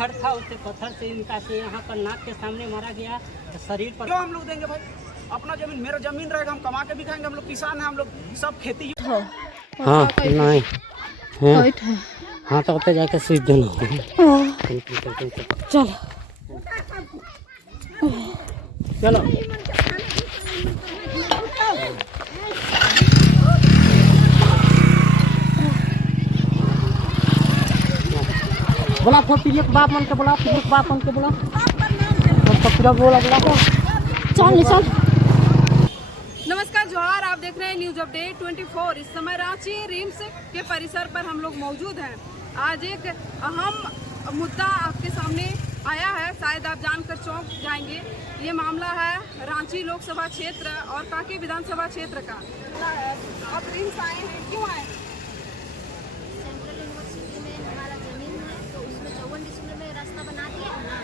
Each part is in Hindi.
पत्थर था, उससे पत्थर से इनका से यहाँ पर नाक के सामने मारा गया, शरीर पर। क्यों हम लोग देंगे भाई? अपना जमीन, मेरा जमीन रहेगा, हम कमा के भी खाएंगे। हम लोग किसान हैं, हम लोग सब खेती। हाँ नहीं हाँ तो होते जाके स्विच देना। चल चलो बोला फिर बाप मन के बोला, फिर बाप मन के बोला, फिर बोला चल चल। नमस्कार जोहार, आप देख रहे हैं न्यूज अपडेट 24। इस समय रांची रिम्स के परिसर पर हम लोग मौजूद हैं। आज एक अहम मुद्दा आपके सामने आया है, शायद आप जानकर चौंक जाएंगे। ये मामला है रांची लोकसभा क्षेत्र और कांके विधानसभा क्षेत्र का। आप रिम्स आए हैं, क्यों आए? सेंट्रल यूनिवर्सिटी में हमारा जमीन है, तो उसमें 54 डिसमिल में रास्ता बना दिया है ना,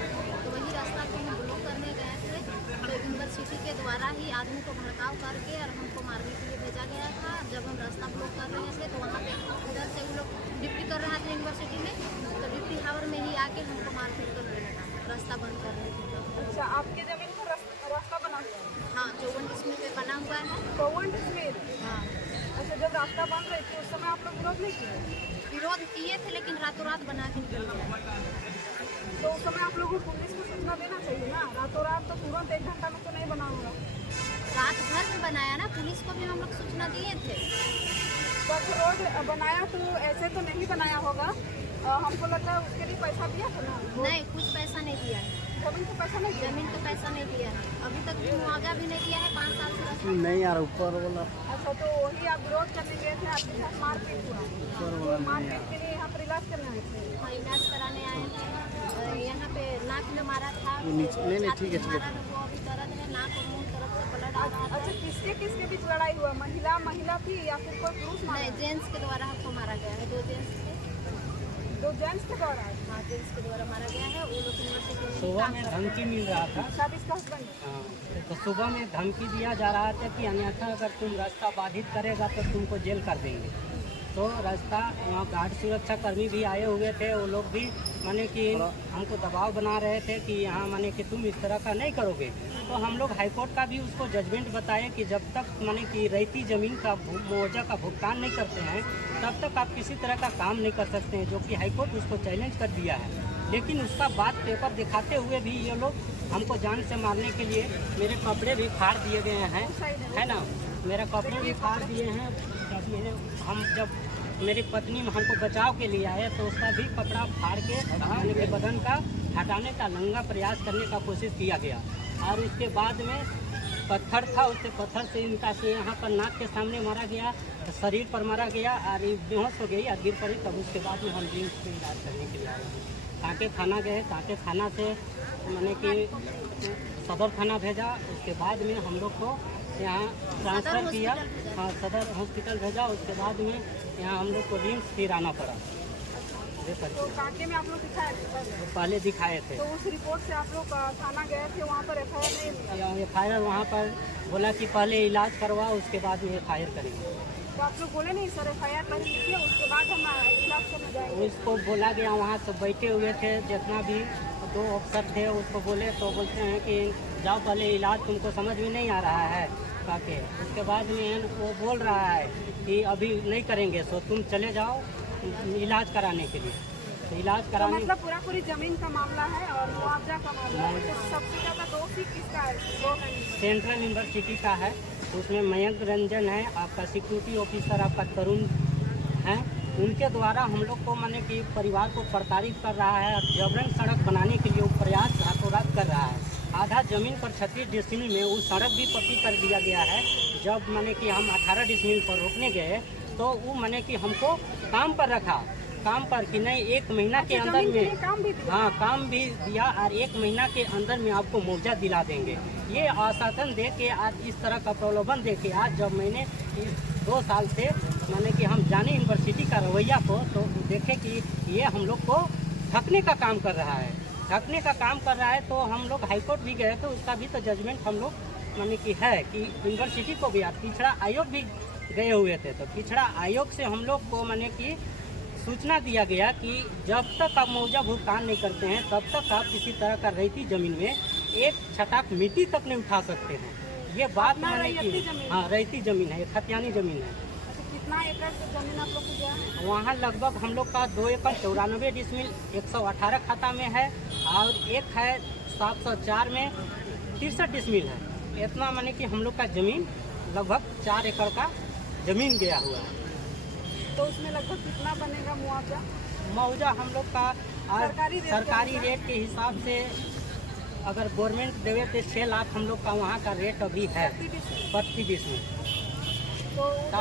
तो वही रास्ता को हम ब्लॉक करने गए थे। तो यूनिवर्सिटी के द्वारा ही आदमी को भड़काव करके और हमको मारने के लिए भेजा गया था। जब हम रास्ता ब्लॉक कर रहे थे तो वहाँ पे उधर से वो लोग ड्यूटी कर रहा था यूनिवर्सिटी में, तो ड्यूटी हावर में ही आके हमको मारपीट कर रहे थे, रास्ता बंद कर रहे थे। अच्छा, आपके जमीन पर रास्ता बना? हाँ, 54 डिसमिल पे बना हुआ है। 54 डिसमिल? हाँ। अच्छा, जब रास्ता बन रही थी उस समय आप लोग विरोध नहीं किए? विरोध किए थे, लेकिन रातों रात बना के निकल गया। तो उस समय आप लोगों को पुलिस को सूचना देना चाहिए ना। रातों रात तो तुरंत 1 घंटा में तो नहीं बना होगा। रात भर में बनाया ना, पुलिस को भी हम लोग सूचना दिए थे। बस रोड बनाया तो ऐसे तो नहीं बनाया होगा। हमको लगता है उसके लिए पैसा दिया था ना? नहीं, कुछ पैसा नहीं दिया है। जमीन को पैसा नहीं? जमीन का पैसा नहीं दिया है, अभी तक मुआवजा भी नहीं दिया है। 5 साल से रास्ता नहीं यार ऊपर बोला। अच्छा, तो वही आप विरोध करने गए थे, आपके साथ मारपीट हुआ। तो मारपीट के लिए यहाँ पर इलाज करने आए थे? हाँ, इलाज कराने आए थे। यहाँ पे नाक में मारा था, नहीं ठीक है मारा था, वो अभी दर्द है, नाक और मुंह तरफ से ब्लड आ रहा था। अच्छा, किसके बीच लड़ाई हुआ? महिला थी या फिर कोई पुरुष मारा? नहीं, जेंट्स के द्वारा हमको मारा गया है। 2 जेंट्स थे। 2 जेंट्स के द्वारा? हाँ, जेंट्स के द्वारा मारा गया है। वो लोग यूनिवर्सिटी में सुबह में धमकी मिल रहा था। शायद इसका हस्बैंड? हाँ, तो सुबह में धमकी दिया जा रहा था कि अन्यथा अगर तुम रास्ता बाधित करेगा तो तुमको जेल कर देंगे। तो रास्ता वहाँ गार्ड सुरक्षा कर्मी भी आए हुए थे, वो लोग भी माने कि हमको दबाव बना रहे थे कि यहाँ माने कि तुम इस तरह का नहीं करोगे। तो हम लोग हाईकोर्ट का भी उसको जजमेंट बताए कि जब तक माने कि रहती ज़मीन का मुआवजा का भुगतान नहीं करते हैं तब तक आप किसी तरह का काम नहीं कर सकते हैं, जो कि हाईकोर्ट उसको चैलेंज कर दिया है। लेकिन उसका बात पेपर दिखाते हुए भी ये लोग हमको जान से मारने के लिए मेरे कपड़े भी फाड़ दिए गए हैं, है ना। मेरा कपड़े भी फाड़ दिए हैं। जब मेरी पत्नी हमको बचाव के लिए आए तो उसका भी कपड़ा फाड़ के मेरे बदन का हटाने का नंगा प्रयास करने का कोशिश किया गया। और उसके बाद में पत्थर था, उससे पत्थर से इनका से यहाँ पर नाक के सामने मारा गया, शरीर पर मारा गया और बेहोश हो गई और गिर पड़ी। तब उसके बाद में हम रिम्स पे इलाज करने के लिए आए हैं। कांके थाना गए, कांके थाना से मैंने कि सदर थाना भेजा। उसके बाद में हम लोग को यहाँ ट्रांसफ़र किया। हाँ, सदर हॉस्पिटल भेजा। उसके बाद में यहाँ हम लोग को रिम्स फिर आना पड़ा। तो कांके में आप लोग दिखाए थे? पहले दिखाए थे। तो उस रिपोर्ट से आप लोग थाना गए थे, वहाँ पर FIR नहीं? FIR वहाँ पर बोला कि पहले इलाज करवा, उसके बाद में FIR करेंगे। तो आप लोग बोले नहीं सर FIR पहले लिखिए, उसके बाद हम इलाज करने जाएंगे? उसको बोला गया, वहाँ सब बैठे हुए थे, जितना भी 2 अफसर थे उसको बोले तो बोलते हैं कि जाओ पहले इलाज, तुमको समझ में नहीं आ रहा है काके। उसके बाद में वो बोल रहा है कि अभी नहीं करेंगे, सो तुम चले जाओ इलाज कराने के लिए। तो इलाज कराने तो मतलब पूरी ज़मीन का मामला है और मुआवजा का मामला है। तो सबसे ज़्यादा दोषी किसका है? सेंट्रल यूनिवर्सिटी का है। उसमें मयंक रंजन है, आपका सिक्योरिटी ऑफिसर आपका तरुण है। उनके द्वारा हम लोग को माने कि परिवार को प्रताड़ित कर रहा है और जबरन सड़क बनाने के लिए वो प्रयास रातों रात कर रहा है। आधा ज़मीन पर 36 डिसमिल में वो सड़क भी पक्की कर दिया गया है। जब माने कि हम 18 डिसमिल पर रोकने गए तो वो माने कि हमको काम पर रखा, काम पर कि नहीं 1 महीना के अंदर में काम भी दिया और 1 महीना के अंदर में आपको मुआवजा दिला देंगे। ये आश्वासन दे के आज इस तरह का प्रलोभन दे के आज जब मैंने इस 2 साल से माने कि हम जाने यूनिवर्सिटी का रवैया को, तो देखे कि ये हम लोग को ठगने का काम कर रहा है, ठगने का काम कर रहा है। तो हम लोग हाईकोर्ट भी गए तो उसका भी तो जजमेंट हम लोग माने कि है कि यूनिवर्सिटी को भी पिछड़ा आयोग भी गए हुए थे। तो पिछड़ा आयोग से हम लोग को माने कि सूचना दिया गया कि जब तक आप मुआवजा भुगतान नहीं करते हैं तब तक आप किसी तरह का रैयती जमीन में एक छटाक मिट्टी तक नहीं उठा सकते हैं। ये बात अपना मैंने रैयती की। जमीन? हाँ, रैयती जमीन है, खतियानी जमीन है। अच्छा, कितना एकड़ की जमीन आप लोग को दिया है? वहाँ लगभग हम लोग का 2 एकड़ 94 डिसमिल 118 खाता में है और एक है 704 में 63 डिसमिल है। इतना माने कि हम लोग का ज़मीन लगभग 4 एकड़ का ज़मीन गया हुआ है। तो उसमें लगभग कितना बनेगा मुआवजा? मुआवजा हम लोग का सरकारी रेट रेट के हिसाब से अगर गवर्नमेंट देवे तो 6 लाख हम लोग का वहाँ का रेट अभी है प्रति डिसमिल। तो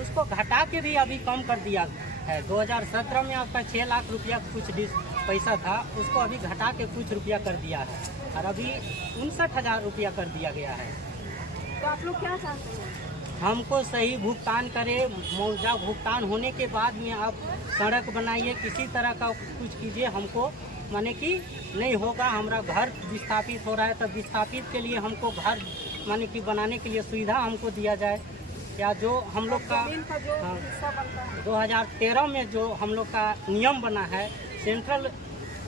उसको घटा के भी अभी कम कर दिया है। 2017 में आपका 6 लाख रुपया कुछ पैसा था, उसको अभी घटा के कुछ रुपया कर दिया है और अभी 59,000 रुपया कर दिया गया है। तो आप लोग क्या चाहते हैं? हमको सही भुगतान करे, मुआवजा भुगतान होने के बाद में आप सड़क बनाइए, किसी तरह का कुछ कीजिए। हमको माने कि नहीं होगा, हमारा घर विस्थापित हो रहा है, तो विस्थापित के लिए हमको घर माने कि बनाने के लिए सुविधा हमको दिया जाए। या जो हम लोग का जमीन का जो हिस्सा बनता है 2013 में जो हम लोग का नियम बना है सेंट्रल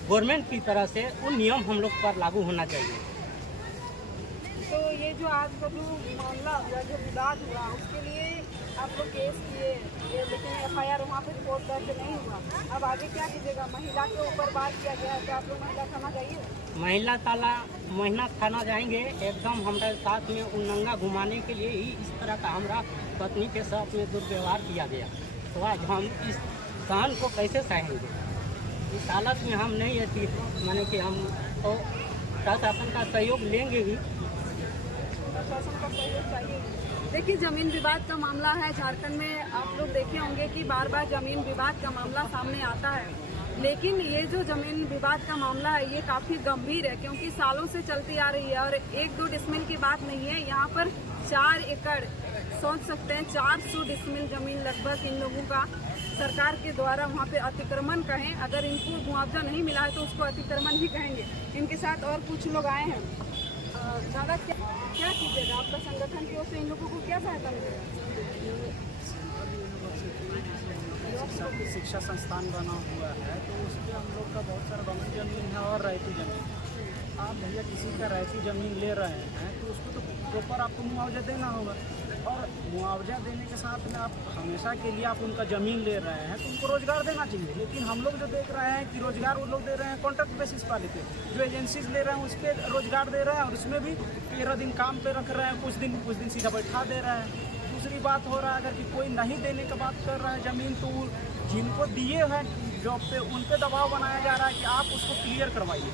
गवर्नमेंट की तरह से, वो नियम हम लोग पर लागू होना चाहिए। तो ये जो आज का जो मामला हुआ, जो विवाद हुआ, उसके लिए आप लोग केस किए, लेकिन FIR वहाँ पे रिपोर्ट दर्ज नहीं हुआ। अब आगे क्या कीजिएगा? महिला के ऊपर बात किया गया है, तो आप लोग महिला थाना जाइए। महिला थाना जाएंगे। एकदम हमारे साथ में उल्लंघा घुमाने के लिए ही इस तरह का हमारा पत्नी के साथ में दुर्व्यवहार किया गया। तो आज हम इस सहन को कैसे सहेंगे? इस हालत में हम नहीं है कि माने कि हम तो प्रशासन का सहयोग लेंगे ही। प्रशासन का सहयोग चाहिए। देखिए, ज़मीन विवाद का मामला है। झारखंड में आप लोग देखे होंगे कि बार बार ज़मीन विवाद का मामला सामने आता है, लेकिन ये जो ज़मीन विवाद का मामला है ये काफ़ी गंभीर है, क्योंकि सालों से चलती आ रही है और 1-2 डिसमिल की बात नहीं है। यहाँ पर 4 एकड़, सोच सकते हैं 400 डिसमिल ज़मीन लगभग इन लोगों का सरकार के द्वारा वहाँ पे अतिक्रमण कहें, अगर इनको मुआवजा नहीं मिला है तो उसको अतिक्रमण ही कहेंगे। इनके साथ और कुछ लोग आए हैं। दादा, क्या कीजिएगा? आपका संगठन की ओर से इन लोगों को क्या सहायता मिलेगा? शिक्षा संस्थान बना हुआ है, तो उस पर हम लोग का बहुत सारा गवर्नमेंट ज़मीन है और रैयती ज़मीन। आप भैया किसी का रैयती ज़मीन ले रहे हैं तो उसको तो प्रॉपर आपको मुआवजा देना होगा, और मुआवजा देने के साथ में आप हमेशा के लिए आप उनका ज़मीन ले रहे हैं तो उनको रोज़गार देना चाहिए। लेकिन हम लोग जो देख रहे हैं कि रोज़गार वो लोग दे रहे हैं कॉन्ट्रैक्ट बेसिस वाले पे, जो एजेंसीज ले रहे हैं उस पर रोज़गार दे रहे हैं, और उसमें भी 13 दिन काम पे रख रहे हैं, कुछ दिन सीधा बैठा दे रहे हैं। दूसरी बात हो रहा है, अगर कि कोई नहीं देने की बात कर रहा है ज़मीन, तो जिनको दिए हैं जॉब पे उन पे दबाव बनाया जा रहा है कि आप उसको क्लियर करवाइए,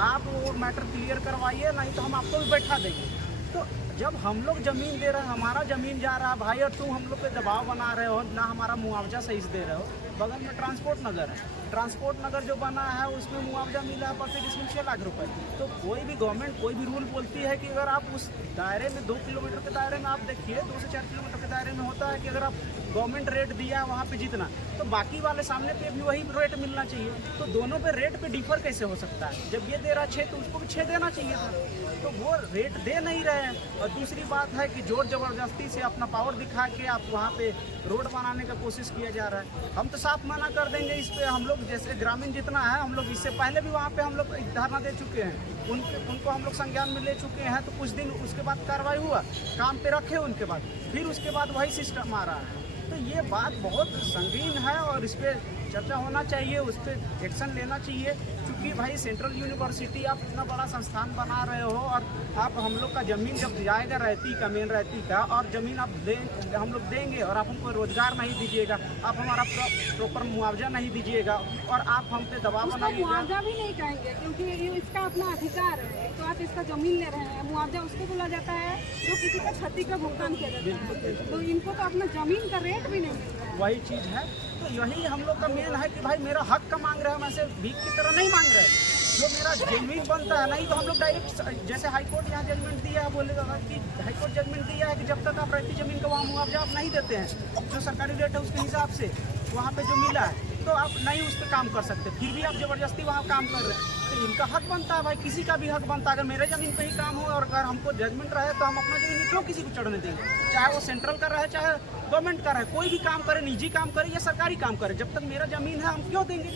आप वो मैटर क्लियर करवाइए, नहीं तो हम आपको भी बैठा देंगे। तो जब हम लोग ज़मीन दे रहे हैं, हमारा ज़मीन जा रहा है भाई, और तुम हम लोग पे दबाव बना रहे हो, ना हमारा मुआवजा सही से दे रहे हो। बगल में ट्रांसपोर्ट नगर है, ट्रांसपोर्ट नगर जो बना है उसमें मुआवजा मिला है प्रति डिसमिल 6 लाख रुपए। तो कोई भी गवर्नमेंट कोई भी रूल बोलती है कि अगर आप उस दायरे में 2 किलोमीटर के दायरे में, आप देखिए 2 से 4 किलोमीटर के दायरे में होता है कि अगर आप गवर्नमेंट रेट दिया है वहाँ पे जितना, तो बाकी वाले सामने पे भी वही रेट मिलना चाहिए। तो दोनों पे रेट पे डिफर कैसे हो सकता है? जब ये दे रहा 6 तो उसको भी 6 देना चाहिए था, तो वो रेट दे नहीं रहे हैं। और दूसरी बात है कि जोर जबरदस्ती से अपना पावर दिखा के आप वहाँ पे रोड बनाने का कोशिश किया जा रहा है। हम तो साफ मना कर देंगे इस पे। हम लोग जैसे ग्रामीण जितना है, हम लोग इससे पहले भी वहाँ पे हम लोग धरना दे चुके हैं, उनको हम लोग संज्ञान में ले चुके हैं। तो कुछ दिन उसके बाद कार्रवाई हुआ, काम पे रखे, उनके बाद फिर उसके बाद वही सिस्टम आ रहा है। तो ये बात बहुत संगीन है और इस पर चर्चा होना चाहिए, उस पर एक्शन लेना चाहिए। क्योंकि भाई सेंट्रल यूनिवर्सिटी आप इतना बड़ा संस्थान बना रहे हो, और आप हम लोग का ज़मीन जब जाएगा रहती का, मेन रहती का, और ज़मीन आप हम लोग देंगे और आप हमको रोज़गार नहीं दीजिएगा, आप हमारा प्रॉपर मुआवजा नहीं दीजिएगा, और आप हम पे दबाव बनाइएगा। मुआवजा भी नहीं कहेंगे क्योंकि ये इसका अपना अधिकार है। तो आप इसका ज़मीन ले रहे हैं, मुआवजा उसको बोला जाता है जो किसी का क्षति का भुगतान किया जाता है। तो इनको तो अपना ज़मीन का रेट भी नहीं मिल रहा है। वही चीज़ है, तो यही हम लोग का मेन है कि भाई मेरा हक का मांग रहे हैं, वैसे भीख की तरह नहीं मांग रहे। जो मेरा जजमेंट बनता है, नहीं तो हम लोग डायरेक्ट जैसे हाईकोर्ट यहाँ जजमेंट दिया है, बोलेगा कि हाईकोर्ट जजमेंट दिया है कि जब तक आप रहती ज़मीन का वहाँ मुआवजा आप नहीं देते हैं, जो सरकारी रेट है उसके हिसाब से वहाँ पे जो मिला है, तो आप नहीं उस पर काम कर सकते। फिर भी आप ज़बरदस्ती वहाँ काम कर रहे हैं, तो इनका हक बनता है भाई, किसी का भी हक बनता है। अगर मेरे ज़मीन पे ही काम हो और अगर हमको जजमेंट रहे तो हम अपना ज़मीन क्यों किसी को चढ़ने देंगे, चाहे वो सेंट्रल का रहे चाहे गवर्नमेंट का रहे, कोई भी काम करे, निजी काम करे या सरकारी काम करे, जब तक मेरा ज़मीन है हम क्यों देंगे,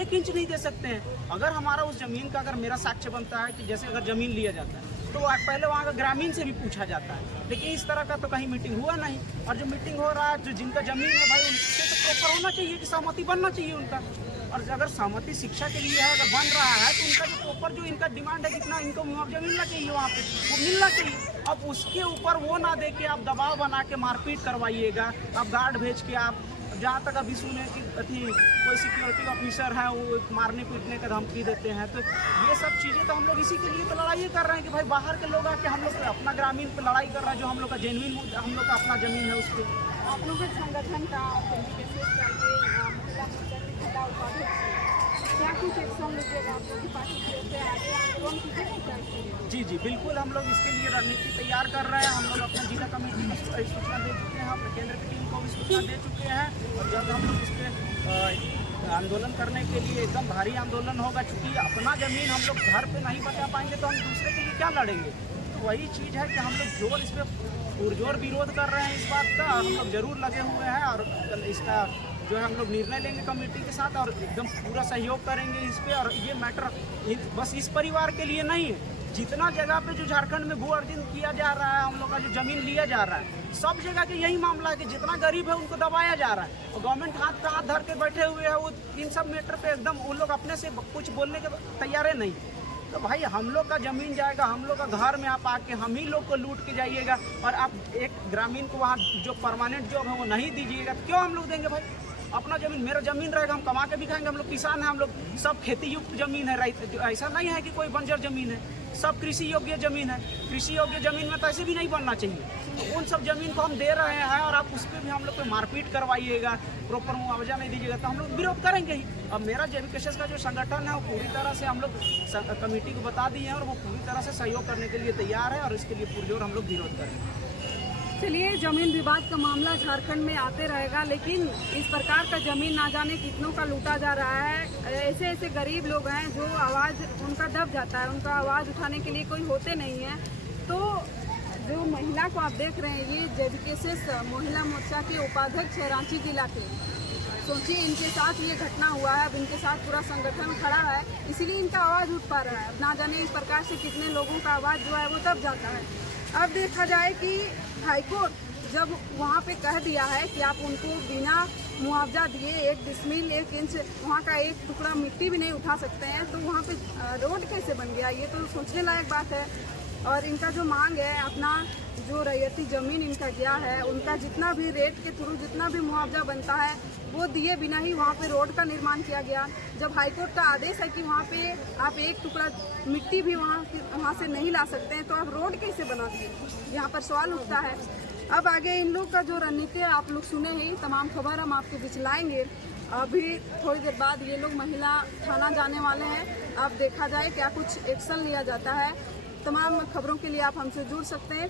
1 इंच नहीं दे सकते हैं। अगर हमारा उस ज़मीन का अगर मेरा साक्ष्य बनता है कि जैसे अगर ज़मीन लिया जाता है तो पहले वहाँ का ग्रामीण से भी पूछा जाता है, लेकिन इस तरह का तो कहीं मीटिंग हुआ नहीं। और जो मीटिंग हो रहा है, जो जिनका ज़मीन है भाई उनसे तो प्रॉपर होना चाहिए कि सहमति बनना चाहिए उनका। और अगर सहमति शिक्षा के लिए है, अगर बन रहा है तो उनका जो प्रॉपर जो इनका डिमांड है कितना इनको मुआवजा मिलना चाहिए वहाँ पे, वो मिलना चाहिए। अब उसके ऊपर वो ना दे के आप दबाव बना के मारपीट करवाइएगा, आप गार्ड भेज के आप, जहाँ तक अभी सुने कि कोई सिक्योरिटी ऑफिसर है वो मारने पीटने का धमकी देते हैं, तो ये सब चीज़ें तो हम लोग इसी के लिए तो लड़ाई कर रहे हैं कि भाई बाहर के लोग आके हम लोग अपना ग्रामीण पे लड़ाई कर रहा है, जो हम लोग का जेन्युइन हम लोग का अपना ज़मीन है उस पर। आप लोग के संगठन का क्या कुछ एक्शन लीजिएगा आप लोग की पार्टी से आगे आंदोलन कीजिएगा? जी बिल्कुल, हम लोग इसके लिए रणनीति तैयार कर रहे हैं। हम लोग अपने जिला कमेटी को सूचना दे चुके हैं, अपने केंद्र की टीम को भी सूचना दे चुके हैं, और जब हम लोग इस पर आंदोलन करने के लिए एकदम भारी आंदोलन होगा, चूँकि अपना ज़मीन हम लोग घर पे नहीं बचा पाएंगे तो हम दूसरे के लिए क्या लड़ेंगे। तो वही चीज़ है कि हम लोग जोर इस पर पुरजोर विरोध कर रहे हैं इस बात का, हम लोग ज़रूर लगे हुए हैं। और इसका जो है हम लोग निर्णय लेंगे कमेटी के साथ और एकदम पूरा सहयोग करेंगे इस पर। और ये मैटर बस इस परिवार के लिए नहीं है, जितना जगह पे जो झारखंड में भू अर्जन किया जा रहा है, हम लोग का जो ज़मीन लिया जा रहा है, सब जगह के यही मामला है कि जितना गरीब है उनको दबाया जा रहा है, और गवर्नमेंट हाथ पे हाथ धर के बैठे हुए है। वो इन सब मैटर पे एकदम वो लोग अपने से कुछ बोलने के तैयार है नहीं। तो भाई हम लोग का ज़मीन जाएगा, हम लोग का घर में आप आके हम ही लोग को लूट के जाइएगा, और आप एक ग्रामीण को वहाँ जो परमानेंट जॉब है वो नहीं दीजिएगा, तो क्यों हम लोग देंगे भाई। अपना ज़मीन, मेरा ज़मीन रहेगा, हम कमा के भी खाएंगे। हम लोग किसान हैं, हम लोग सब खेती युक्त ज़मीन है, ऐसा नहीं है कि कोई बंजर ज़मीन है, सब कृषि योग्य ज़मीन है। कृषि योग्य ज़मीन में तो ऐसे भी नहीं बनना चाहिए, तो उन सब ज़मीन को हम दे रहे हैं, और आप उस पर भी हम लोग पे मारपीट करवाइएगा, प्रॉपर मुआवजा नहीं दीजिएगा, तो हम लोग विरोध करेंगे ही। अब मेरा जेबीकेएस का जो संगठन है वो पूरी तरह से हम लोग कमेटी को बता दिए हैं, और वो पूरी तरह से सहयोग करने के लिए तैयार है, और इसके लिए पुरजोर हम लोग विरोध करेंगे। चलिए, जमीन विवाद का मामला झारखंड में आते रहेगा, लेकिन इस प्रकार का जमीन ना जाने कितनों का लूटा जा रहा है। ऐसे ऐसे गरीब लोग हैं जो आवाज़ उनका दब जाता है, उनका आवाज़ उठाने के लिए कोई होते नहीं है। तो जो महिला को आप देख रहे हैं, ये जेबीकेएस महिला मोर्चा के उपाध्यक्ष है रांची जिला के। सोचिए, इनके साथ ये घटना हुआ है, अब इनके साथ पूरा संगठन खड़ा है, इसीलिए इनका आवाज़ उठ पा रहा है। अब ना जाने इस प्रकार से कितने लोगों का आवाज़ जो है वो दब जाता है। अब देखा जाए कि हाईकोर्ट जब वहाँ पे कह दिया है कि आप उनको बिना मुआवजा दिए 1 डिसमिल 1 इंच वहाँ का एक टुकड़ा मिट्टी भी नहीं उठा सकते हैं, तो वहाँ पे रोड कैसे बन गया, ये तो सोचने लायक बात है। और इनका जो मांग है, अपना जो रैयती ज़मीन इनका गया है, उनका जितना भी रेट के थ्रू जितना भी मुआवजा बनता है वो दिए बिना ही वहाँ पे रोड का निर्माण किया गया। जब हाईकोर्ट का आदेश है कि वहाँ पे आप एक टुकड़ा मिट्टी भी वहाँ से नहीं ला सकते हैं, तो आप रोड कैसे बना दिए, यहाँ पर सवाल उठता है। अब आगे इन लोग का जो रणनीति है आप लोग सुने ही, तमाम खबर हम आपके बीच लाएंगे। अभी थोड़ी देर बाद ये लोग महिला थाना जाने वाले हैं, अब देखा जाए क्या कुछ एक्शन लिया जाता है। तमाम खबरों के लिए आप हमसे जुड़ सकते हैं।